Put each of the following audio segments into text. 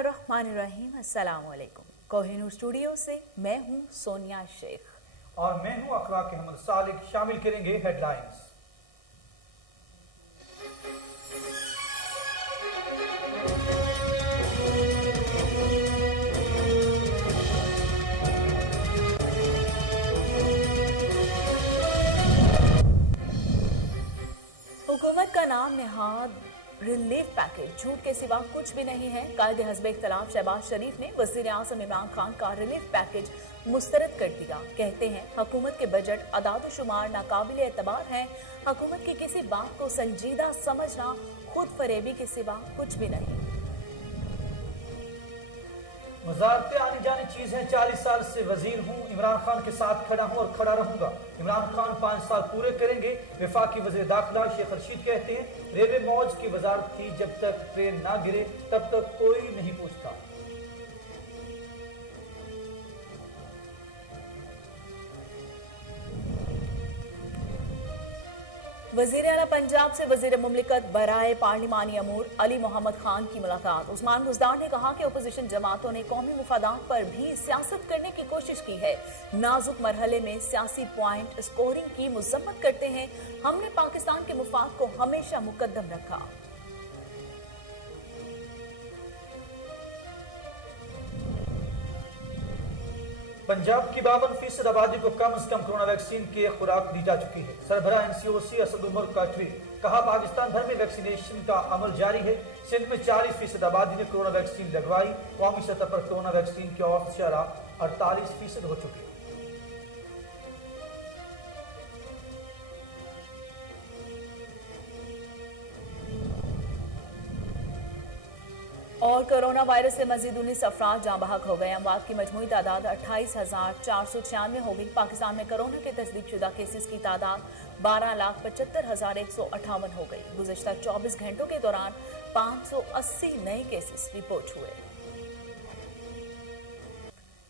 बिस्मिल्लाहिर्रहमानिर्रहीम। अस्सलाम वालेकुम। कोहिनूर स्टूडियो से मैं हूं सोनिया शेख और मैं हूं अखलाक अहमद सालिक। शामिल करेंगे हेडलाइंस। हुकूमत का नाम निहाद रिलीफ पैकेज झूठ के सिवा कुछ भी नहीं है। कायदे हस्ब इख्तलाफ शहबाज शरीफ ने वज़ीर आज़म इमरान खान का रिलीफ पैकेज मुस्तरद कर दिया। कहते हैं हुकूमत के बजट अदाद शुमार नाकाबिल एतबार हैं। हुकूमत की किसी बात को संजीदा समझना खुद फरेबी के सिवा कुछ भी नहीं। वज़ारतें आने जाने चीज है। 40 साल से वजीर हूँ, इमरान खान के साथ खड़ा हूँ और खड़ा रहूंगा। इमरान खान 5 साल पूरे करेंगे। वफाकी वज़ीर दाखिला शेख रशीद कहते हैं रेलवे मौज की वजारत थी, जब तक ट्रेन ना गिरे तब तक कोई नहीं पूछता। वज़ीर आला पंजाब से वज़ीर मुमलिकत बराए पार्लिमानी अमूर अली मोहम्मद खान की मुलाकात। उस्मान गुज़दार ने कहा कि अपोजिशन जमातों ने कौमी मुफादात पर भी सियासत करने की कोशिश की है। नाजुक मरहले में सियासी पॉइंट स्कोरिंग की मुज़म्मत करते हैं। हमने पाकिस्तान के मुफाद को हमेशा मुकद्दम रखा। पंजाब की 52% आबादी को कम से कम कोरोना वैक्सीन की खुराक दी जा चुकी है। सरबराह NCOC असद उमर का ट्वीट। कहा पाकिस्तान भर में वैक्सीनेशन का अमल जारी है। सिंध में 40% आबादी ने कोरोना वैक्सीन लगवाई। कौमी सतह पर कोरोना वैक्सीन की औसत शरह 48% हो चुकी है। और कोरोना वायरस से मजीद 19 अफराद जाँ बहक हो गए। अमवात की मजमूई तादाद 28,496 हो गई। पाकिस्तान में कोरोना के तस्दीक शुदा केसेस की तादाद 12,75,158 हो गई। गुज़श्ता 24 घंटों के दौरान 580 नए केसेस रिपोर्ट हुए।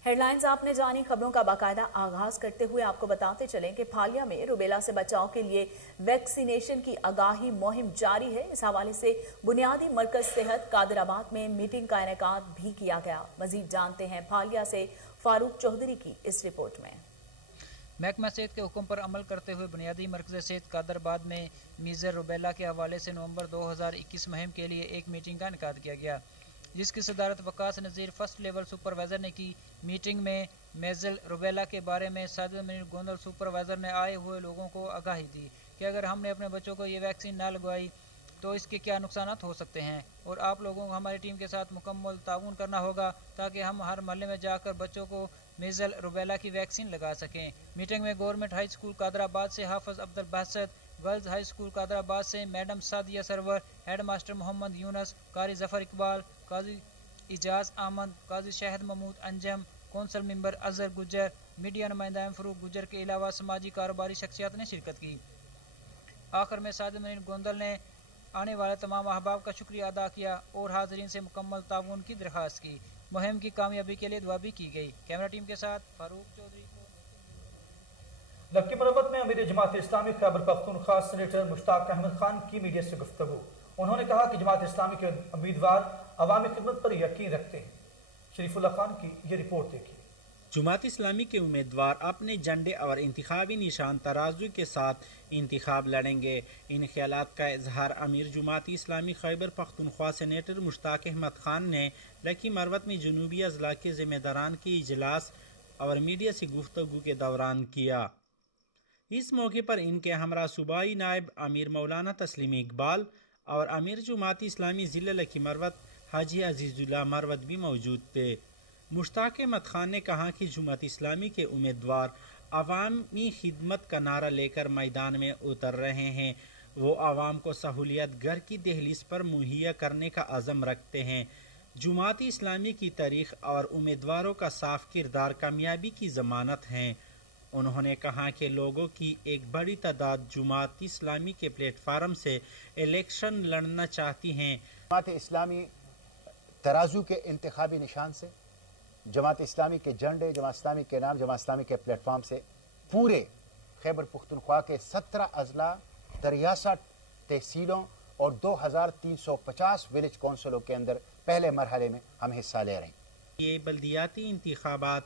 हेडलाइंस आपने जानी। खबरों का बाकायदा आगाज करते हुए आपको बताते चलें कि फालिया में रुबेला से बचाव के लिए वैक्सीनेशन की आगाही मुहिम जारी है। इस हवाले से बुनियादी मरकज सेहत कादराबाद में मीटिंग का इनेकाद भी किया गया। मजीद जानते हैं फालिया से फारूक चौधरी की इस रिपोर्ट में। महकमा सेहत के हुक्म पर अमल करते हुए बुनियादी मरकज सेहत कादराबाद में मीजर रुबेला के हवाले से नवंबर 2021 मुहिम के लिए एक मीटिंग का इनेकाद किया गया, जिसकी सदारत वकास नज़ीर फर्स्ट लेवल सुपरवाइजर ने की। मीटिंग में मेजल रुबेला के बारे में सादिया मिनी गोंदल सुपरवाइजर ने आए हुए लोगों को आगाही दी कि अगर हमने अपने बच्चों को ये वैक्सीन ना लगवाई तो इसके क्या नुकसान हो सकते हैं, और आप लोगों को हमारी टीम के साथ मुकम्मल ताउन करना होगा ताकि हम हर महल्ले में जाकर बच्चों को मेजल रुबेला की वैक्सीन लगा सकें। मीटिंग में गवर्नमेंट हाई स्कूल कादराबाद से Hafiz Abdul Basit, girls high school Qadirabad से madam Sadia Sarwar, head master Mohammad Younis, Qari Zafar Iqbal, Qazi Ijaz Ahmed, Qazi Shahid Mahmood Anjum, council member Azhar Gujjar, media नुमाइंदा फरूक गुजर के अलावा समाजी कारोबारी शख्सियत ने शिरकत की। आखिर में सादिया मिनी गोंदल ने आने वाले तमाम अहबाब का शुक्रिया अदा किया और हाजरीन से मुकम्मल ताउन की दरख्वास्त की। मुहिम की कामयाबी के लिए दुआ भी की गई। कैमरा टीम के साथ फारूक चौधरी को। लक्की मरबत में अमीर जमात इस्लामी खैबर पख्तूनख्वा सेनेटर मुश्ताक अहमद खान की मीडिया से गुफ्तगू। उन्होंने कहा कि जमात इस्लामी के उम्मीदवार अवामी खिदमत पर यकीन रखते हैं। शरीफुल्लाह खान की ये रिपोर्ट देखिए। जमात इस्लामी के उम्मीदवार अपने झंडे और इंतखाबी निशान तराजू के साथ इंतखाब लड़ेंगे। इन ख्यालात का इजहार अमीर जमात इस्लामी खैबर पख्तूनख्वा सेनेटर मुश्ताक अहमद खान ने लक्की मरबत में जनूबी अजला के जिम्मेदारान के इजलास और मीडिया से गुफ्तगू के दौरान किया। इस मौके पर इनके हमरा सूबाई नायब अमीर मौलाना तस्लीम इकबाल और अमीर जमात इस्लामी जिला लक्की मरबत हाजी अजीजुल्लाह मरवत भी मौजूद थे। मुश्ताक अहमद खान ने कहा कि जमात इस्लामी के उम्मीदवार अवामी खिदमत का नारा लेकर मैदान में उतर रहे हैं। वो आवाम को सहूलियत घर की दहलीज पर मुहैया करने का अज़म रखते हैं। जमात इस्लामी की तारीख और उम्मीदवारों का साफ किरदार कामयाबी की ज़मानत हैं। उन्होंने कहा कि लोगों की एक बड़ी तादाद जमात इस्लामी के प्लेटफार्म से इलेक्शन लड़ना चाहती हैं। जमात इस्लामी तराजू के इंतखाबी निशान से, जमात इस्लामी के झंडे, जमात इस्लामी के नाम, जमात इस्लामी के प्लेटफार्म से पूरे खैबर पख्तूनख्वा के 17 अजला 63 तहसीलों اور 2350 ولیج کونسلوں کے اندر پہلے مرحلے میں ہم حصہ لے رہے ہیں۔ یہ بلدیاتی انتخابات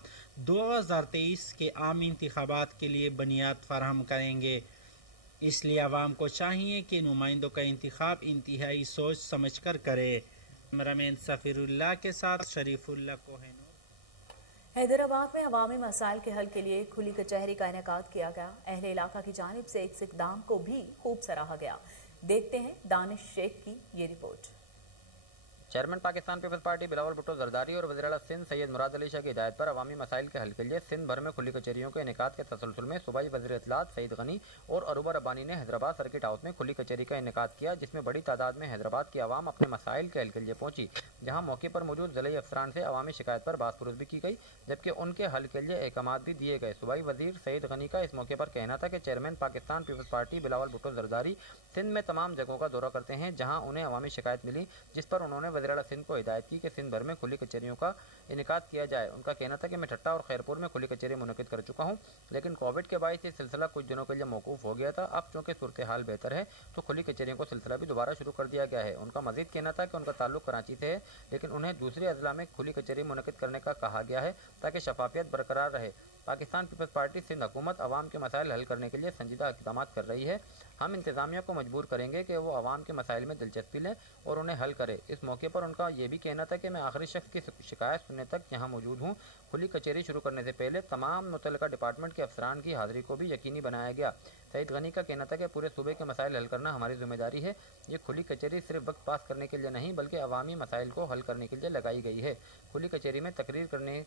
2023 کے عام انتخابات کے لیے بنیاد فراہم کریں گے، اس لیے عوام کو چاہیے کہ نمائندوں کا انتخاب انتہائی سوچ سمجھ کر کرے۔ کیمرامین سفیر اللہ کے ساتھ شریف اللہ کوہینور۔ حیدرآباد میں عوامی مسائل کے حل کے لیے کھلی کچہری کا انعقاد کیا گیا۔ اہل علاقہ کی جانب سے اس اقدام کو بھی خوب سراہا گیا۔ دیکھتے ہیں دانش شیخ کی یہ رپورٹ۔ چیئرمین پاکستان پیپلز پارٹی بلاول بھٹو زرداری اور وزیر اعلیٰ سندھ سید مراد علی شاہ کی ہدایت پر عوامی مسائل کے حل کے لیے سندھ بھر میں کھلی کچہریوں کے انعقاد کے تسلسل میں صوبائی وزیر اطلاعات سعید غنی اور عروبہ ربانی نے حیدرآباد سرکٹ ہاؤس میں کھلی کچہری کا انعقاد کیا، جس میں بڑی تعداد میں حیدرآباد کی عوام اپنے مسائل کے حل کے لیے پہنچی، جہاں موقع پر موجود ضلعی افسران سے عوامی شکایت پر باس پرس بھی کی گئی، جبکہ ان کے حل کے لیے احکامات بھی دیے گئے۔ صوبائی وزیر سعید غنی کا اس موقع پر کہنا تھا کہ چیئرمین پاکستان پیپلز پارٹی بلاول بھٹو زرداری سندھ میں تمام جگہوں کا دورہ کرتے ہیں جہاں انہیں عوامی شکایت ملی، جس پر انہوں نے وزیر اعلیٰ سندھ کو ہدایت کی کہ سندھ بھر میں کھلی کچہریوں کا انعقاد کیا جائے۔ ان کا کہنا تھا کہ میں ٹھٹا اور خیرپور میں کھلی کچہری منعقد کر چکا ہوں، لیکن کووڈ کے باعث یہ سلسلہ کچھ دنوں کے لیے موقوف ہو گیا تھا۔ اب چونکہ صورتحال بہتر ہے تو کھلی کچہریوں کو سلسلہ بھی دوبارہ شروع کر دیا گیا ہے۔ ان کا مزید کہنا تھا کہ ان کا تعلق کراچی سے ہے، لیکن انہیں دوسرے اضلاع میں کھلی کچہری منعقد کرنے کا کہا گیا ہے تاکہ شفافیت برقرار رہے۔ پاکستان پیپلز پارٹی سندھ حکومت عوام کے مسائل حل کرنے کے لیے سنجیدہ اقدامات کر رہی ہے۔ ہم انتظامیہ کو مجبور کریں گے کہ وہ عوام کے مسائل میں دلچسپی لیں اور انہیں حل کرے۔ اس موقع پر ان کا یہ بھی کہنا تھا کہ میں آخری شخص کی شکایت سننے تک یہاں موجود ہوں۔ کھلی کچہری شروع کرنے سے پہلے تمام متعلقہ ڈپارٹمنٹ کے افسران کی حاضری کو بھی یقینی بنایا گیا۔ سعید غنی کا کہنا تھا کہ پورے صوبے کے مسائل حل کرنا ہماری ذمہ داری ہے۔ یہ کھلی کچہری صرف وقت پاس کرنے کے لیے نہیں بلکہ عوامی مسائل کو حل کرنے کے لیے لگائی گئی ہے۔ کھلی کچہری میں تقریر کرنے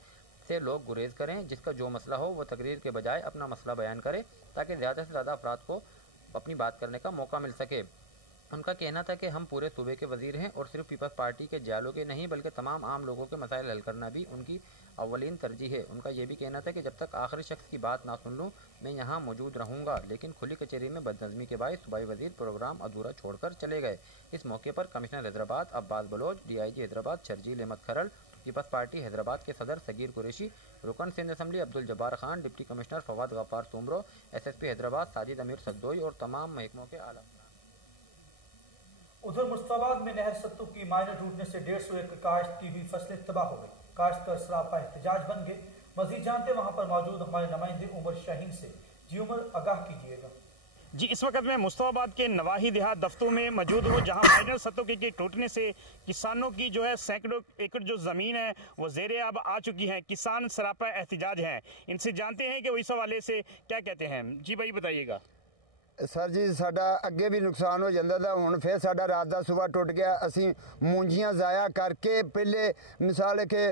سے لوگ گریز کریں، جس کا جو مسئلہ ہو وہ تقریر کے بجائے اپنا مسئلہ بیان کرے تاکہ زیادہ سے زیادہ افراد کو اپنی بات کرنے کا موقع مل سکے۔ ان کا کہنا تھا کہ ہم پورے صوبے کے وزیر ہیں اور صرف پیپلز پارٹی کے جالوں کے نہیں بلکہ تمام عام لوگوں کے مسائل حل کرنا بھی ان کی اولین ترجیح ہے۔ ان کا یہ بھی کہنا تھا کہ جب تک آخری شخص کی بات نہ سن لوں میں یہاں موجود رہوں گا، لیکن کھلی کچہری میں بدنظمی کے باعث صوبائی وزیر پروگرام ادھورا چھوڑ کر چلے گئے۔ اس موقع پر commissioner Hyderabad Abbas Baloch, D I G Hyderabad Sharjeel Ahmed Kharal, peoples party Hyderabad کے صدر صغیر قریشی، رکن Sindh assembly Abdul Jabbar Khan, deputy commissioner Fawad Ghaffar Soomro, S S P Hyderabad Sajid Amir Sadozai اور تمام محکموں کے اعلیٰ۔ ادھر مصطفیٰ میں نہر ستو کی مائنر ٹوٹنے سے 150 ایکڑ کاشت کی ہوئی فصلیں تباہ ہو گئی۔ کاشتکار سراپا احتجاج بن گئے۔ مزید جانتے وہاں پر موجود ہمارے نمائندے عمر شاہین سے۔ جی عمر، آگاہ کیجیے گا۔ جی، اس وقت میں مصطفیٰ آباد کے نواحی دیہات دفتروں میں موجود ہوں، جہاں مائنر ستوکی کے ٹوٹنے سے کسانوں کی جو ہے سینکڑوں ایکڑ جو زمین ہے وہ زیر آب آ چکی ہیں۔ کسان سراپا احتجاج ہیں، ان سے جانتے ہیں کہ وہ اس حوالے سے کیا کہتے ہیں۔ جی بھائی بتائیے گا۔ سر جی، ساڈا اگے بھی نقصان ہو جاتا تھا، ہن پھر ساڈا رات دا صبح ٹوٹ گیا۔ اسی مونجیاں ضائع کر کے پہلے مثال کہ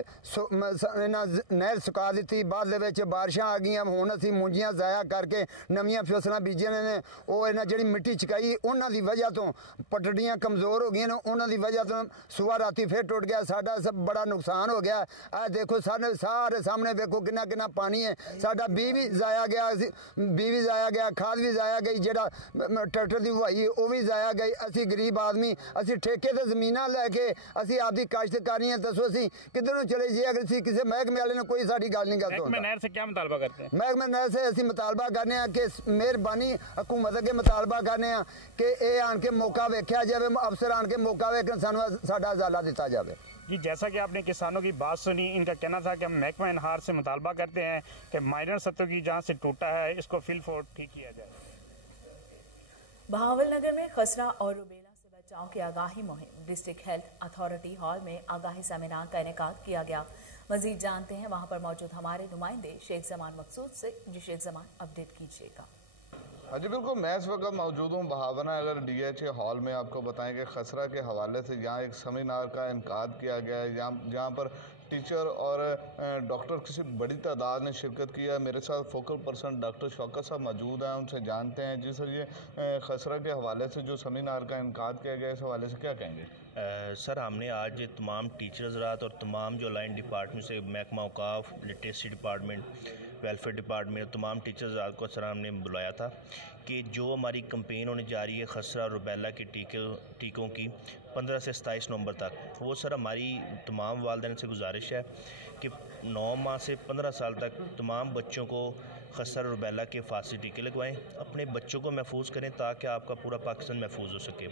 نہر سکا دیتی، بعد دے وچ بارشاں آ گئیاں، ہن اسی مونجیاں ضائع کر کے نویاں فصلاں بیجیاں نے۔ وہ انہاں جڑی مٹی چکائی انہاں دی وجہ تو پٹڑیاں کمزور ہو گئیاں، انہاں دی وجہ تو صبح راتی پھر ٹوٹ گیا۔ ساڈا سب بڑا نقصان ہو گیا۔ اے دیکھو سارے سامنے دیکھو کنا کنا پانی ہے۔ ساڈا بیج بھی ضائع گیا، کھاد بھی ضائع گئی، ٹریکٹر دی بوائی وہ بھی ضائع گئی۔ اسی غریب آدمی، اسی ٹھیکے تے زمیناں لے کے اسی آپ دی کاشتکاری ہیں، دسو اسی کدھروں چلے جی اگر اسی کسی محکمے والے نے کوئی ساری گل نہیں کرتا۔ محکمہ نہر سے کیا مطالبہ کرتے ہیں؟ محکمہ نہر سے اسی مطالبہ کرنے ہیں کہ مہربانی حکومت اگے مطالبہ کرنے ہیں کہ اے آن کے موقع ویکھیا جاوے، افسر آن کے موقع ویکھن سانوں ساڈا ازالہ دتا جاوے۔ جی، جیسا کہ آپ نے کسانوں کی بات سنی، ان کا کہنا تھا کہ ہم محکمہ انہار سے مطالبہ کرتے ہیں کہ مائنر ستوکی جہاں سے ٹوٹا ہے اس کو فل فور ٹھیک کیا جائے۔ بہاول نگر میں خسرہ اور روبیلا سے بچاؤ کی آگاہی مہم، ڈسٹرکٹ ہیلتھ اتھارٹی ہال میں آگاہی سیمینار کا انعقاد کیا گیا۔ مزید جانتے ہیں وہاں پر موجود ہمارے نمائندے شیخ زمان مقصود سے۔ جی شیخ زمان، اپڈیٹ کیجیے گا۔ جی بالکل، میں اس وقت موجود ہوں Bahawalnagar D H A hall میں۔ آپ کو بتائیں کہ خسرہ کے حوالے سے یہاں ایک سیمینار کا انعقاد کیا گیا ہے، جہاں پر ٹیچر اور ڈاکٹر کسی بڑی تعداد نے شرکت کی ہے۔ میرے ساتھ فوکل پرسن ڈاکٹر شوکت صاحب موجود ہیں، ان سے جانتے ہیں۔ جی سر، یہ خسرہ کے حوالے سے جو سیمینار کا انعقاد کیا گیا اس حوالے سے کیا کہیں گے؟ سر، ہم نے آج تمام ٹیچر حضرات اور تمام جو لائن ڈپارٹمنٹ سے محکمہ اوقاف، لٹریسی ڈپارٹمنٹ، ویلفیئر ڈپارٹمنٹ، تمام ٹیچر حضرات کو سر ہم نے بلایا تھا کہ جو ہماری کمپین ہونے جا رہی ہے خسرہ اور روبیلا کے ٹیکوں کی 15 سے 27 نومبر تک، وہ سر ہماری تمام والدین سے گزارش ہے کہ 9 ماہ سے 15 سال تک تمام بچوں کو خسرہ روبیلا کے فاصلی ٹیکے لگوائیں، اپنے بچوں کو محفوظ کریں تاکہ آپ کا پورا پاکستان محفوظ ہو سکے۔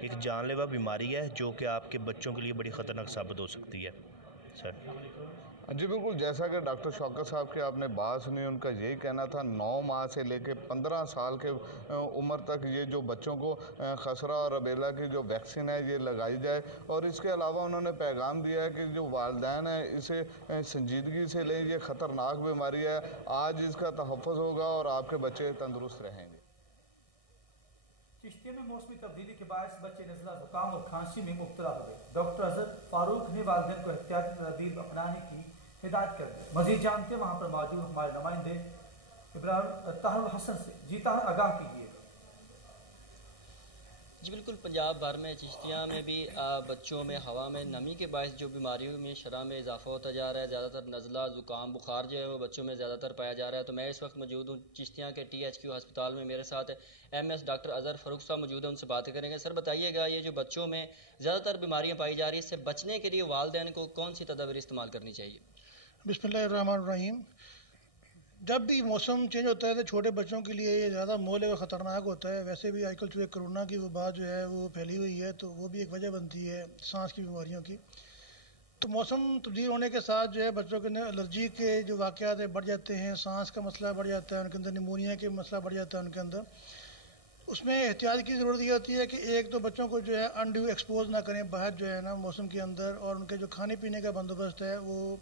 ایک جان لیوا بیماری ہے جو کہ آپ کے بچوں کے لیے بڑی خطرناک ثابت ہو سکتی ہے۔ سر جی بالکل، جیسا کہ ڈاکٹر شوکت صاحب کی آپ نے بات سنی، ان کا یہی کہنا تھا 9 ماہ سے لے کے 15 سال کے عمر تک یہ جو بچوں کو خسرہ اور روبیلا کی جو ویکسین ہے یہ لگائی جائے، اور اس کے علاوہ انہوں نے پیغام دیا ہے کہ جو والدین ہیں اسے سنجیدگی سے لیں، یہ خطرناک بیماری ہے، آج اس کا تحفظ ہوگا اور آپ کے بچے تندرست رہیں گے۔ چشتیہ میں موسمی تبدیلی کے باعث بچے نزلہ زکام اور کھانسی میں مبتلا ہوئے۔ ڈاکٹر اظہر فاروق نے والدین کو احتیاطی تدابیر اپنانے کی ہدایت کر دی۔ مزید جانتے ہیں وہاں پر موجود ہمارے نمائندے ابراہیم طاہر الحسن سے۔ جی طاہر، آگاہ کیجیے۔ جی بالکل، پنجاب بھر میں چشتیاں میں بھی بچوں میں ہوا میں نمی کے باعث جو بیماریوں میں شرح میں اضافہ ہوتا جا رہا ہے، زیادہ تر نزلہ زکام بخار جو ہے وہ بچوں میں زیادہ تر پایا جا رہا ہے۔ تو میں اس وقت موجود ہوں چشتیاں کے THQ ہسپتال میں، میرے ساتھ MS ڈاکٹر اظہر فاروق صاحب موجود ہیں، ان سے باتیں کریں گے۔ سر بتائیے گا، یہ جو بچوں میں زیادہ تر بیماریاں پائی جا رہی ہیں، اس سے بچنے کے لیے والدین کو کون سی تدابیر استعمال کرنی چاہیے؟ بسم اللہ الرحمن الرحیم۔ جب بھی موسم چینج ہوتا ہے تو چھوٹے بچوں کے لیے یہ زیادہ مہلک اور خطرناک ہوتا ہے۔ ویسے بھی آج کل جو کرونا کی وبا جو ہے وہ پھیلی ہوئی ہے، تو وہ بھی ایک وجہ بنتی ہے سانس کی بیماریوں کی۔ تو موسم تبدیل ہونے کے ساتھ جو ہے بچوں کے اندر الرجی کے جو واقعات بڑھ جاتے ہیں، سانس کا مسئلہ بڑھ جاتا ہے، ان کے اندر نمونیا کے مسئلہ بڑھ جاتا ہے ان کے اندر۔ اس میں احتیاط کی ضرورت یہ ہوتی ہے کہ ایک تو بچوں کو جو ہے انڈیو ایکسپوز نہ کریں باہر جو ہے نا موسم کے اندر، اور ان کے جو کھانے پینے کا بندوبست ہے وہ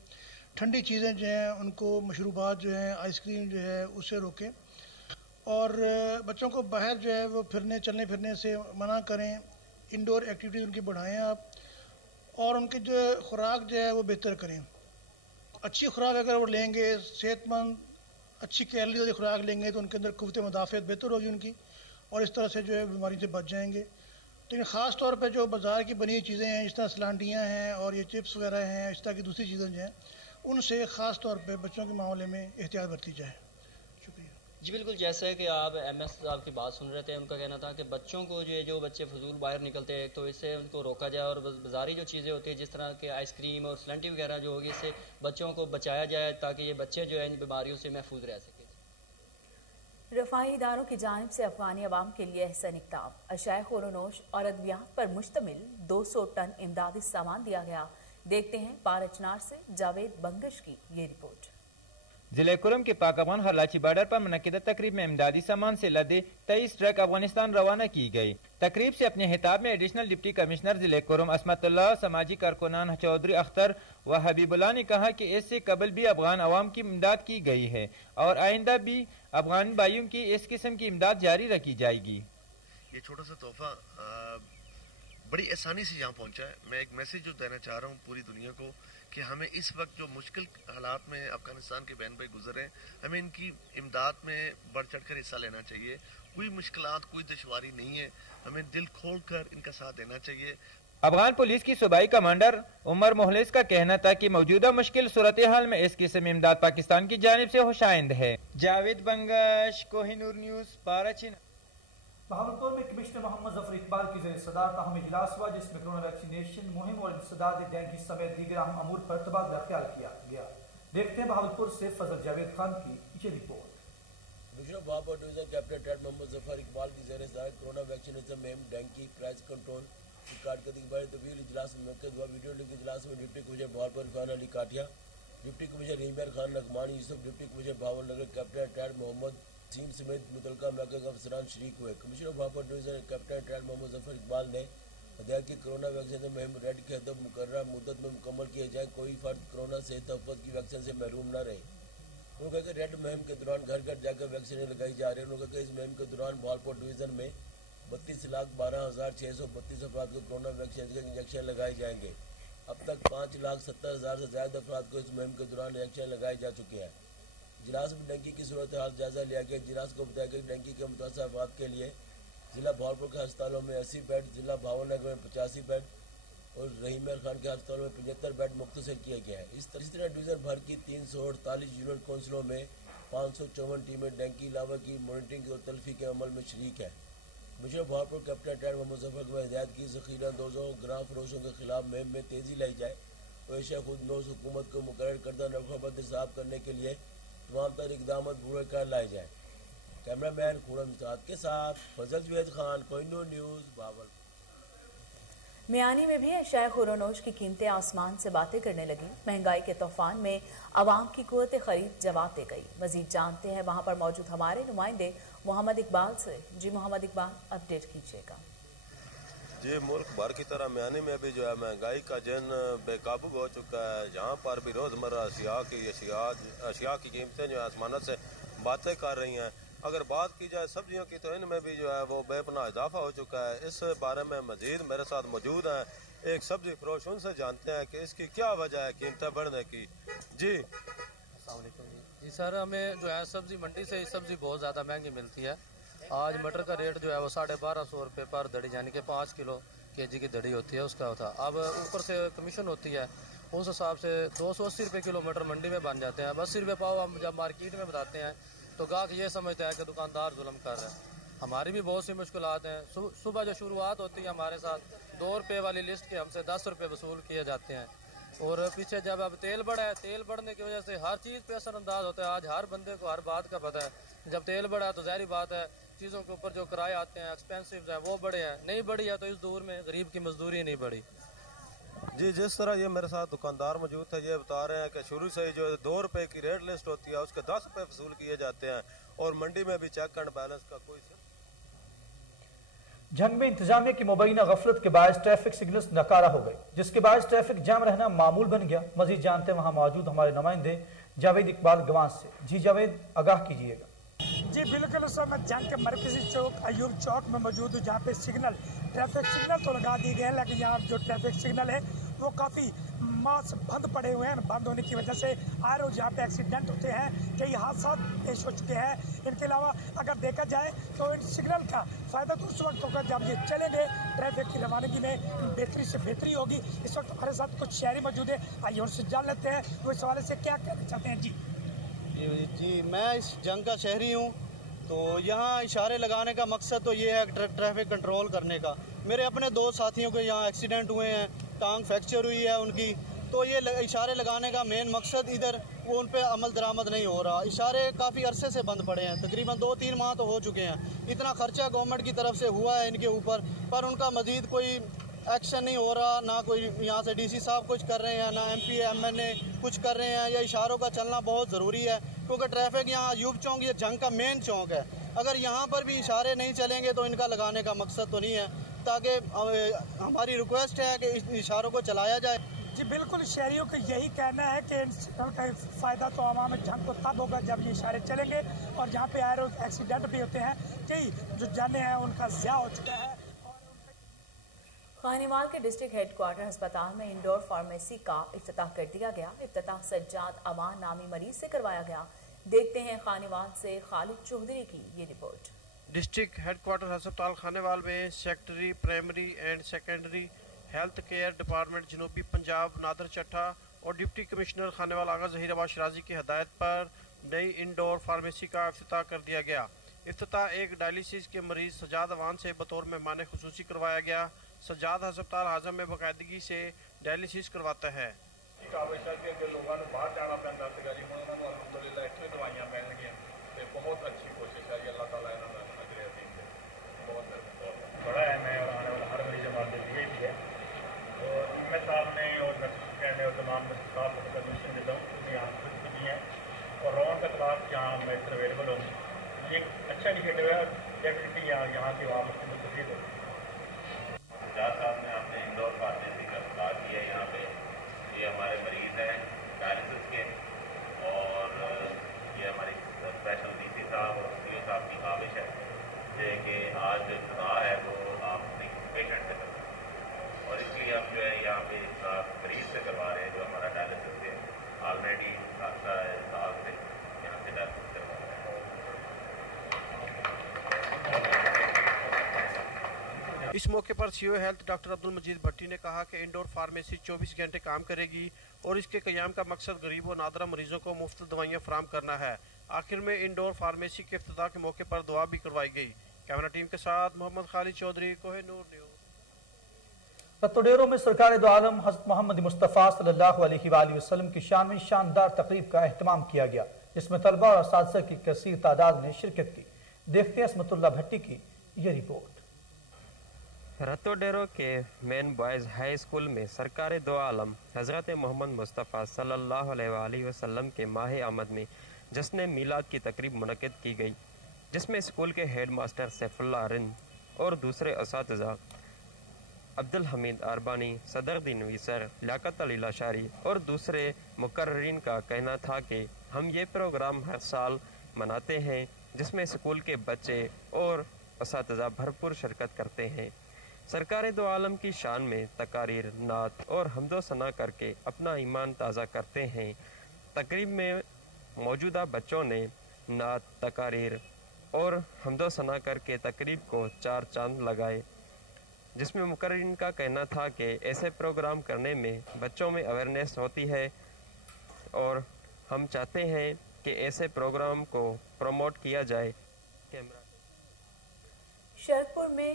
ٹھنڈی چیزیں جو ہیں ان کو، مشروبات جو ہیں، آئس کریم جو ہے اسے روکیں، اور بچوں کو باہر جو ہے وہ چلنے پھرنے سے منع کریں، انڈور ایکٹیویٹیز ان کی بڑھائیں آپ، اور ان کی جو خوراک جو ہے وہ بہتر کریں۔ اچھی خوراک اگر وہ لیں گے، صحت مند اچھی کیلری والی خوراک لیں گے تو ان کے اندر قوت مدافعت بہتر ہوگی ان کی، اور اس طرح سے جو ہے بیماری سے بچ جائیں گے۔ لیکن خاص طور پہ جو بازار کی بنی ہوئی چیزیں ہیں، جس طرح سلانٹیاں ہیں اور یہ چپس وغیرہ ہیں، اس طرح کی دوسری چیزیں جو ہیں، ان سے خاص طور پہ بچوں کے معاملے میں احتیاط برتی جائے۔ شکریہ۔ جی بالکل، جیسے کہ آپ MS صاحب کی بات سن رہے تھے، ان کا کہنا تھا کہ بچوں کو جو بچے فضول باہر نکلتے ہیں تو اس سے ان کو روکا جائے، اور بازاری جو چیزیں ہوتی ہیں جس طرح کہ آئس کریم اور سلنٹی وغیرہ جو ہوگی، اس سے بچوں کو بچایا جائے تاکہ یہ بچے جو ہیں ان بیماریوں سے محفوظ رہ سکیں۔ رفاہی اداروں کی جانب سے افغانی عوام کے لیے احسن اقدام، اشیاء خورونوش اور ادویات پر مشتمل 200 ٹن امدادی سامان دیا گیا۔ دیکھتے ہیں پارچنار سے جاوید بنگش کی یہ رپورٹ۔ ضلع کرم کے پاک افغان ہرلاچی بارڈر پر منعقدہ تقریب میں امدادی سامان سے لدے 23 ٹرک افغانستان روانہ کی گئی۔ تقریب سے اپنے خطاب میں ایڈیشنل ڈپٹی کمشنر ضلع کرم عصمت اللہ، سماجی کارکنان چودھری اختر و حبیب اللہ نے کہا کہ اس سے قبل بھی افغان عوام کی امداد کی گئی ہے اور آئندہ بھی افغان بھائیوں کی اس قسم کی امداد جاری رکھی جائے گی۔ یہ چھوٹا سا تحفہ بڑی آسانی سے یہاں پہنچا ہے۔ میں ایک میسیج جو دینا چاہ رہا ہوں پوری دنیا کو کہ ہمیں اس وقت جو مشکل حالات میں افغانستان کے بہن بھائی گزر رہے ہیں، ہمیں ان کی امداد میں بڑھ چڑھ کر حصہ لینا چاہیے۔ کوئی مشکلات، کوئی دشواری نہیں ہے، ہمیں دل کھول کر ان کا ساتھ دینا چاہیے۔ افغان پولیس کی صوبائی کمانڈر عمر مخلص کا کہنا تھا کہ موجودہ مشکل صورتحال میں اس قسم امداد پاکستان کی جانب سے ہوشائند ہے۔ جاوید بنگش، کوہ نور نیوز، پاراچین۔ بہاولپور میں کمشنر محمد ظفر اقبال کی زیر صدارت اہم اجلاس ہوا، جس میں کورونا ویکسینیشن مہم اور انسداد ڈینگی سمیت دیگر اہم امور پر تبادلہ خیال کیا گیا۔ دیکھتے ہیں بہاولپور سے فضل جاوید خان کی یہ report. Commissioner Bahawalpur division captain ٹیڈ محمد ظفر اقبال کی زیر صدارت کورونا ویکسینیشن مہم ڈینگی پرائز کنٹرول کی کارکردگی کے بارے طویل اجلاس میں منعقد ہوا۔ ویڈیو لنک اجلاس میں deputy commissioner Bahawalpur Irfan Ali Kathia, deputy commissioner Rahim Khan Nomani Yousuf, deputy commissioner Bahawal Nagar captain ٹیڈ محمد چین سمیت متعلقہ محکمہ کے افسران شریک ہوئے۔ کمشنر بہاولپور ڈویژن کیپٹن ٹیڈ محمد ظفر اقبال نے ہدایت کی کورونا ویکسینیشن مہم ریڈ کے ہدف مقررہ مدت میں مکمل کیے جائیں، کوئی فرد کورونا سے تحفظ کی ویکسین سے محروم نہ رہے۔ انہوں نے کہا کہ ریڈ مہم کے دوران گھر گھر جا کر ویکسینیں لگائی جا رہی ہیں۔ انہوں نے کہا کہ اس مہم کے دوران بہاولپور ڈویژن میں 32,12,632 افراد کو کورونا ویکسین کے انجیکشن لگائے جائیں گے۔ اب تک 5,70,000 سے زائد افراد کو اس مہم کے دوران انجیکشن لگائے جا چکے ہیں۔ اجلاس میں ڈینگی کی صورتحال جائزہ لیا گیا۔ اجلاس کو بتایا گیا کہ ڈینگی کے متاثرہ افراد کے لیے ضلع بہاولپور کے ہسپتالوں میں 80 بیڈ، ضلع بھاول نگر میں 85 بیڈ اور رحیم خان کے ہسپتالوں میں 75 بیڈ مختصر کیا گیا ہے۔ اس طرح ڈویژن بھر کی 348 یونٹ کونسلوں میں 554 ٹیمیں ڈینگی علاوہ کی مانیٹرنگ اور تلفی کے عمل میں شریک ہیں۔ کمشنر بہاولپور کیپٹن ٹیڈ محمد ظفر کو ہدایت کی ذخیرہ اندوزوں گراں فروشوں کے خلاف مہم میں تیزی لائی جائے اور ایشیا خود نوز حکومت کو مقرر کردہ نرخوں پر حساب کرنے کے لیے तमाम तर इकदाम पूरे कर लाए जाए। कैमरा मैन खुरम इस्ताद के साथ फजल जुवैद खान, कोहिनूर न्यूज़, बावल। मियानी में भी अशिया खुरोनोश की कीमतें आसमान से बातें करने लगी। महंगाई के तूफान में आवाम की कुव्वत खरीद जवाब दे गई। मजीद जानते हैं वहां पर मौजूद हमारे नुमाइंदे मोहम्मद इकबाल से। जी मोहम्मद इकबाल, अपडेट कीजिएगा। जी, मुल्क भर की तरह मियानी में भी जो है महंगाई का जन बेकाबू हो चुका है। जहाँ पर भी रोज़मर्रा अशिया की कीमतें जो है आसमानों से बातें कर रही हैं। अगर बात की जाए सब्जियों की तो इनमें भी जो है वो बेपनाह इजाफा हो चुका है। इस बारे में मजीद मेरे साथ मौजूद हैं एक सब्जी फरोश, उनसे जानते हैं कि इसकी क्या वजह है कीमतें बढ़ने की। जी जी सर, हमें जो है सब्जी मंडी से सब्जी बहुत ज़्यादा महंगी मिलती है। आज मटर का रेट जो है वो 1250 रुपये पर दड़ी, यानी कि 5 किलो केजी की दड़ी होती है उसका होता। अब ऊपर से कमीशन होती है, उस हिसाब से 280 रुपये किलो मटर मंडी में बन जाते हैं। 80 रुपये पाव हम जब मार्केट में बताते हैं तो गाहक ये समझता है कि दुकानदार जुल्म कर रहा है। हमारी भी बहुत सी मुश्किलात हैं। सुबह जो शुरुआत होती है हमारे साथ 2 रुपये वाली लिस्ट के हमसे 10 रुपये वसूल किए जाते हैं। और पीछे जब अब तेल बढ़ा है, तेल बढ़ने की वजह से हर चीज़ पे असरअंदाज होता है। आज हर बंदे को हर बात का पता है। जब तेल बढ़ा तो ज़ाहिर बात है चीज़ों के ऊपर जो किराए आते हैं, एक्सपेंसिव हैं, वो बढ़े हैं। नहीं बढ़ी है तो इस दौर में गरीब की मजदूरी नहीं बढ़ी। जी, जिस तरह ये मेरे साथ दुकानदार मौजूद थे, ये बता रहे हैं कि शुरू से ही जो 2 रुपये की रेट लिस्ट होती है उसके 10 रुपये वसूल किए जाते हैं और मंडी में भी चेक एंड बैलेंस का कोई जंग में इंतजामिया की मुबैना गफलत के बायस ट्रैफिक सिग्नल्स नकारा हो गए, जिसके बायस ट्रैफिक जाम रहना मामूल बन गया। मजीद जानते हैं वहां मौजूद हमारे नुमाइंदे जावेद इकबाल गवास से। जी जावेद, आगाह कीजिएगा। जी बिल्कुल, उस समय जंग के मरकजी चौक अयूब चौक में मौजूद हूँ, जहाँ पे ट्रैफिक सिग्नल तो लगा दिए गए हैं, लेकिन यहाँ जो ट्रैफिक सिग्नल है वो काफ़ी मास बंद पड़े हुए हैं। बंद होने की वजह से हर रोज यहाँ पे एक्सीडेंट होते हैं, कई हादसा पेश हो चुके हैं। इनके अलावा अगर देखा जाए तो इन सिग्नल का फ़ायदा तो उस वक्त होगा जब ये चलेंगे, ट्रैफिक की रवानगी में बेहतरी से बेहतरी होगी। इस वक्त हमारे साथ कुछ शहरी मौजूद है, आइए उनसे जान लेते हैं वो इस हवाले से क्या कहना चाहते हैं। जी, मैं इस जंग का शहरी हूँ। तो यहाँ इशारे लगाने का मकसद तो ये है ट्रैफिक कंट्रोल करने का। मेरे अपने 2 साथियों के यहाँ एक्सीडेंट हुए हैं, टांग फ्रैक्चर हुई है उनकी। तो ये इशारे लगाने का मेन मकसद इधर वो उन पर अमल दरामद नहीं हो रहा। इशारे काफ़ी अरसे से बंद पड़े हैं, तकरीबन 2-3 माह तो हो चुके हैं। इतना खर्चा गवर्नमेंट की तरफ से हुआ है इनके ऊपर, पर उनका मजीद कोई एक्शन नहीं हो रहा। ना कोई यहाँ से डीसी साहब कुछ कर रहे हैं, ना MP MNA कुछ कर रहे हैं। या इशारों का चलना बहुत ज़रूरी है, क्योंकि ट्रैफिक यहाँ अयूब चौक ये जंग का मेन चौक है। अगर यहाँ पर भी इशारे नहीं चलेंगे तो इनका लगाने का मकसद तो नहीं है। ताकि हमारी रिक्वेस्ट है कि इस इशारों को चलाया जाए। जी बिल्कुल, शहरियों का यही कहना है कि इन सिग्नल का फ़ायदा तो आवाम जंग को तब होगा जब ये इशारे चलेंगे। और जहाँ पे आए रोज एक्सीडेंट भी होते हैं, कई जो जाने हैं उनका ज़िया हो चुका है। खानीवाल के डिस्ट्रिक्ट हेडक्वार्टर अस्पताल में इंडोर फार्मेसी का इफ्तिताह कर दिया गया। इफ्तिताह सज्जाद अमान नामी मरीज से करवाया गया। देखते हैं खानीवाल से खालिद चौधरी की ये रिपोर्ट। डिस्ट्रिक्ट हेडक्वार्टर अस्पताल खानेवाल में secretary primary and secondary health care department जनूबी पंजाब नादर चट्टा और डिप्टी कमिश्नर खानेवाल आगा ज़हीर अब्बास शिराजी की हदायत पर नई इंडोर फार्मेसी का इफ्तिताह कर दिया गया। इफ्तिताह एक डायलिसिस के मरीज सज्जाद अवान से बतौर मेहमान खुसूसी करवाया गया। सज्जाद अस्पताल हाजम में बाकायदगी से डायलिसिस करवाता है। लोगों को बाहर जाना पैंदा सीगा जी, हुण उन्हां नूं अलहमदुलिल्लाह इत्थे दवाइयां मिलणगीਆਂ ते बहुत अच्छी कोशिश है जी। अल्लाह ताला इन्हां दा अजर अज़ीम दे। बहुत बड़ा है, मैं और आने वाला हर मरीज हमारे लिए भी है। और मैं साहब ने और कहने और तमाम स्टाफ को परमिशन देता हूँ कि यहाँ खुद भी हैं और राउंड का क्लास यहाँ मैं अवेलेबल हूँ। ये अच्छा इनिशिएटिव है, डेफिनेटली यहाँ की आवाम उसकी मुस्तफ़ीद होगी। साहब ने आपने इंडोर फार्मेसी का इफ्तिताह किया है। यहाँ पे ये हमारे मरीज़ हैं डायलिसिस के, और ये हमारी स्पेशल DC साहब और CO साहब की ख्वाहिश है कि आज जो इफ्तिताह है वो आप अपनी पेशेंट से करें, और इसलिए हम जो है यहाँ पे मरीज़ से करवा रहे हैं जो हमारा डायलिसिस के ऑलरेडी साल से यहाँ से डायलिसिस करवा रहे हैं। इस मौके पर CEO हेल्थ डॉक्टर अब्दुल मजीद भट्टी ने कहा कि इंडोर फार्मेसी 24 घंटे काम करेगी और इसके क़याम का मकसद गरीब और नादरा मरीजों को मुफ्त दवाइयाँ फराहम करना है। आखिर में इंडोर फार्मेसी के इफ्तिताह के मौके पर दुआ भी करवाई गई। कैमरा टीम के साथ मोहम्मद खालिद चौधरी, कोहिनूर न्यूज़। रत्तोडेरो में सरकार दो आलम हज़रत मोहम्मद मुस्तफ़ा सल्लल्लाहु अलैहि वसल्लम की शान में शानदार तकरीब का एहतमाम किया गया। जिसमें तलबा और असातिज़ा की कसीर तादाद ने शिरकत की। देखते हैं असमतुल्लाह भट्टी की ये रिपोर्ट। रतोडेरो के मेन बॉयज़ हाई स्कूल में सरकार दो आलम हज़रत मोहम्मद मुस्तफ़ा सल्लल्लाहु अलैहि वसल्लम के माह आमद में जश्न मीलाद की तकरीब मुनक़िद की गई, जिसमें स्कूल के हेड मास्टर सैफुल्लाह रिंद और दूसरे असातिज़ा अब्दुल हमीद अरबानी, सदर दीन वीसर, लियाकत अली लाशारी और दूसरे मुकर्रिरीन का कहना था कि हम ये प्रोग्राम हर साल मनाते हैं, जिसमें स्कूल के बच्चे और असातिज़ा भरपूर शिरकत करते हैं। सरकार दो आलम की शान में तकारीर, नात और हम्दो सना करके अपना ईमान ताज़ा करते हैं। तकरीब में मौजूदा बच्चों ने नात, तकारीर और हम्दो सना करके तकरीब को चार चांद लगाए, जिसमें मुकर्रिरीन का कहना था कि ऐसे प्रोग्राम करने में बच्चों में अवेयरनेस होती है और हम चाहते हैं कि ऐसे प्रोग्राम को प्रमोट किया जाए। शरदपुर में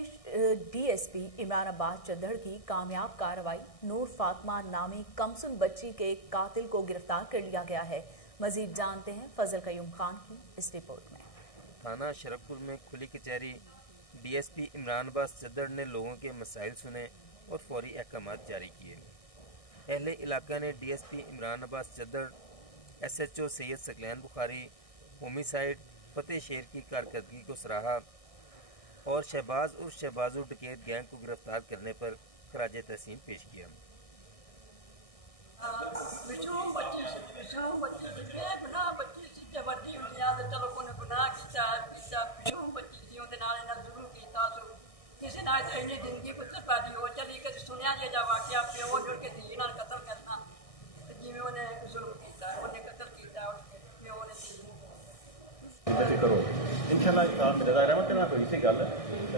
डीएसपी इमरानाबाद चंदड़ की कामयाब कार्रवाई, नूर फातिमा नामी कमसुन बच्ची के कातिल को गिरफ्तार कर लिया गया है। मजीद जानते हैं फजल कयूम खान की इस रिपोर्ट में। थाना शरदपुर में खुली कचहरी डीएसपी इमरानाबाद चंदड़ ने लोगों के मसाइल सुने और फौरी अहकाम जारी किए। अहले इलाका ने DSP Imranabad Chandar, SHO Syed Saqlain Bukhari, homicide Fateh Sher की कारकर्दगी को सराहा और शहबाज और शहबाजू डकैत गैंग को गिरफ्तार करने पर खराज तहसीन पेश किया। करो इंशाल्लाह इस्लाम में रजा रहमत ना कोई सी गल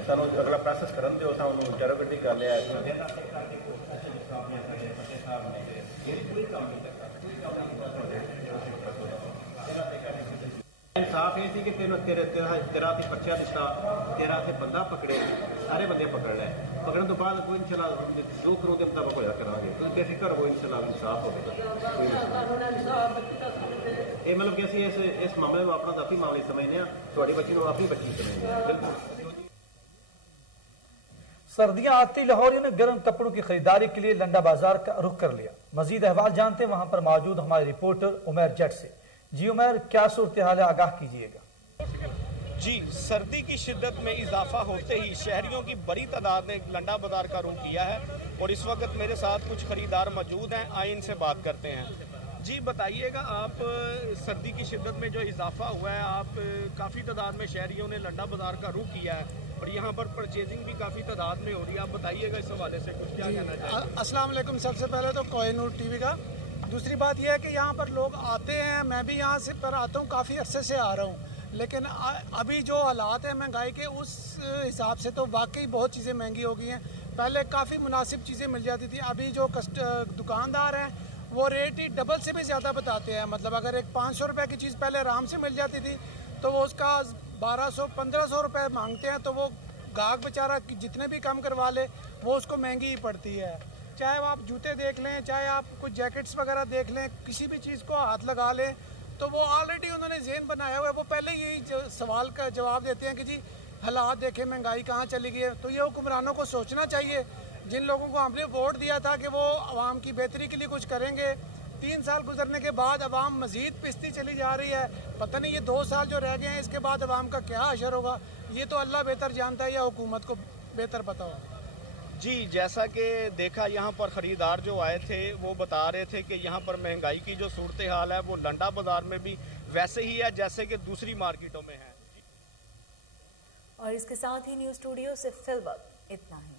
सानू अगला प्रोसेस करन दिओ सानू इंटरोगेटिव कर लिया इंसाफ ये कि तेरा से पर्चा दिता, तेरा से बंदा पकड़े, सारे बंदे पकड़ ले, पकड़ने तो बाद कोई इंशाल्लाह जो करो के मुताबिक होया करांगे। तो बेफिक्र हो इंशाल्लाह इंसाफ होगा। ये मतलब कि इस मामले में अपना जाती मामले समझने हैं, थोड़ी बच्ची को अपनी बच्ची समझने। सर्दियां आती लाहौरियों ने गर्म कपड़ों की खरीदारी के लिए लंडा बाजार का रुख कर लिया। मजीद अहवाल जानते हैं वहां पर मौजूद हमारे रिपोर्टर उमर जट से। जी उमर, क्या सूरत हाल है, आगाह कीजिएगा। जी, सर्दी की शिद्दत में इजाफा होते ही शहरियों की बड़ी तादाद ने लंडा बाजार का रुख किया है और इस वक्त मेरे साथ कुछ खरीदार मौजूद हैं। आइए इनसे बात करते हैं। जी बताइएगा, आप सर्दी की शिद्दत में जो इजाफा हुआ है, आप काफ़ी तादाद में शहरियों ने लंडा बाजार का रुख किया है और यहाँ पर परचेजिंग भी काफ़ी तादाद में हो रही है। आप बताइएगा इस हवाले से कुछ क्या कहना चाहिए। अस्सलाम वालेकुम। सबसे पहले तो कोहिनूर टीवी का। दूसरी बात यह है कि यहाँ पर लोग आते हैं, मैं भी यहाँ से पर आता हूँ, काफ़ी अरसे से आ रहा हूँ, लेकिन अभी जो हालात हैं महंगाई के, उस हिसाब से तो वाकई बहुत चीज़ें महंगी हो गई हैं। पहले काफ़ी मुनासिब चीज़ें मिल जाती थी, अभी जो दुकानदार हैं वो रेट ही डबल से भी ज़्यादा बताते हैं। मतलब अगर एक 500 रुपये की चीज़ पहले आराम से मिल जाती थी तो वो उसका 1200-1500 रुपये मांगते हैं, तो वो गाहक बेचारा जितने भी कम करवा ले वो उसको महंगी ही पड़ती है। चाहे वो आप जूते देख लें, चाहे आप कुछ जैकेट्स वगैरह देख लें, किसी भी चीज़ को हाथ लगा लें तो वो ऑलरेडी उन्होंने ज़हन बनाया हुआ है। वो पहले यही सवाल का जवाब देते हैं कि जी हालात देखें, महंगाई कहाँ चली गई है। तो ये हुक्मरानों को सोचना चाहिए, जिन लोगों को हमने वोट दिया था कि वो आवाम की बेहतरी के लिए कुछ करेंगे, 3 साल गुजरने के बाद अवाम मज़ीद पिसती चली जा रही है। पता नहीं ये 2 साल जो रह गए हैं इसके बाद अवाम का क्या असर होगा, ये तो अल्लाह बेहतर जानता है या हुकूमत को बेहतर पता होगा। जी, जैसा कि देखा यहाँ पर ख़रीदार जो आए थे वो बता रहे थे कि यहाँ पर महंगाई की जो सूरत हाल है वो लंडा बाज़ार में भी वैसे ही है जैसे कि दूसरी मार्केटों में है। और इसके साथ ही न्यूज़ स्टूडियो से फिलहाल इतना ही।